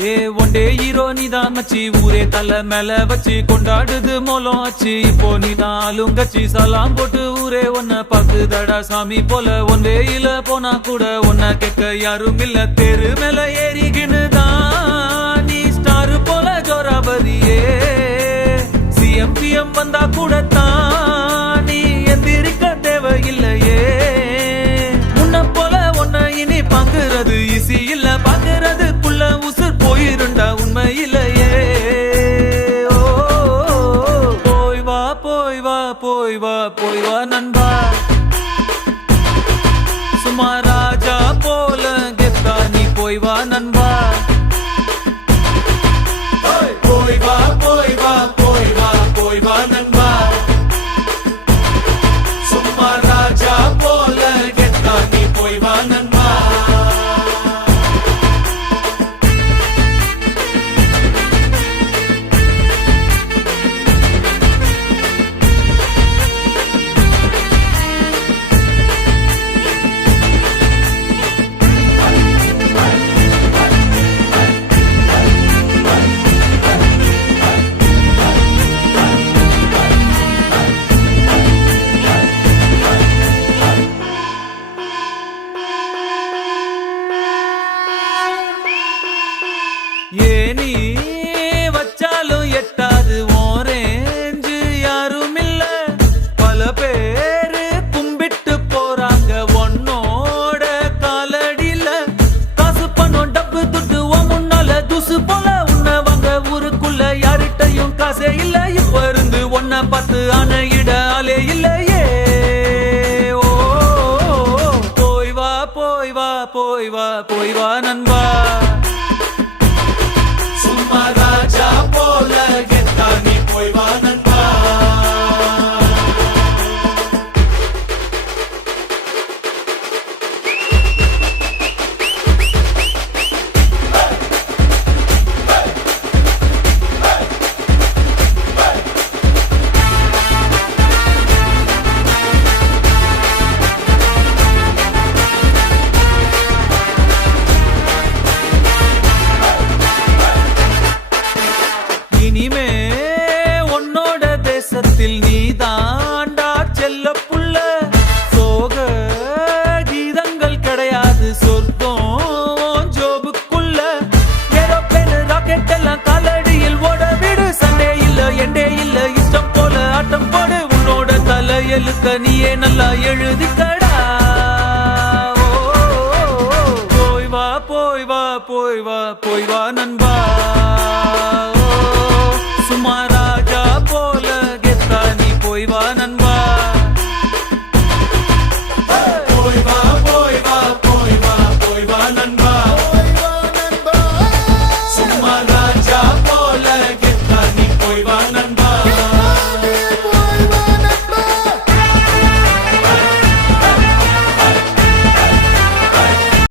ஏ one day hero நீதான் மச்சி, ஊரே தலை மேல வச்சு கொண்டாடுது மோலம் ஆச்சு. இப்போ நீதான் ஆளுங்கச்சி, சலாம் போட்டு ஊரே ஒன்ன பாக்குதடா சாமி போல. ஒன் வேயில போனா கூட ஒன்ன கேட்க யாரும் இல்ல. தெரு மேல ஏறிக்கினுதான் நீ ஸ்டாரு போல ஜோராபரியே. சிஎம் வந்தா கூட தான் நீ எந்திரிக்க தேவையில்லையே. முன்ன போல ஒன்ன இனி பாக்குறது ஈஸி இல்ல, பாக்குறது புள்ள உசுர் போயிருண்டா உண்மையிலேயே. போய் வா போய் வா போய் வா போய் வா நண்பா, சும்மா ராஜா போல கெத்தா நீ போய் வா நண்பா. போய் வா போய் வா போய் வா போய் வா நண்பா, சும்மா ராஜா போல கெத்தா நீ போய் வா நண்பா. ஏனி வச்சாலும் எட்டாது ஓரேஞ்சு யாரும் இல்ல. பல பேரு கும்பிட்டு போறாங்க ஒன்னோட காலடியில. காசு பணம் டப்பு துட்டு ஓ முன்னால துசு போல உன்ன வாங்க ஊருக்குள்ள யார்கிட்டையும் காசே இல்ல. இப்ப இருந்து ஒன்ன பார்த்து அணையிட ஆளே இல்லையே. ஓ போய் வா போய் வா போய் வா போய் வா நண்பா, ராஜா போல கெத்தா நீ போய் வா நண்பா. இனிமே உன்னோட தேசத்தில் நீ தாண்டா செல்ல புள்ள. சோக கீதங்கள் கிடையாது சொர்க்கம் ஜோபுக்குள்ள. ஏரோப்ளேன் ராக்கெட் எல்லாம் காலடியில் ஓட விடு. சண்டே இல்ல எண்டே இல்ல, இஷ்டம் போல ஆட்டம் போடு. உன்னோட தலையெழுத்த நீயே நல்லா எழுதிக்கடா. போய் வா போய் வா போய் வா போய் வா நண்பா,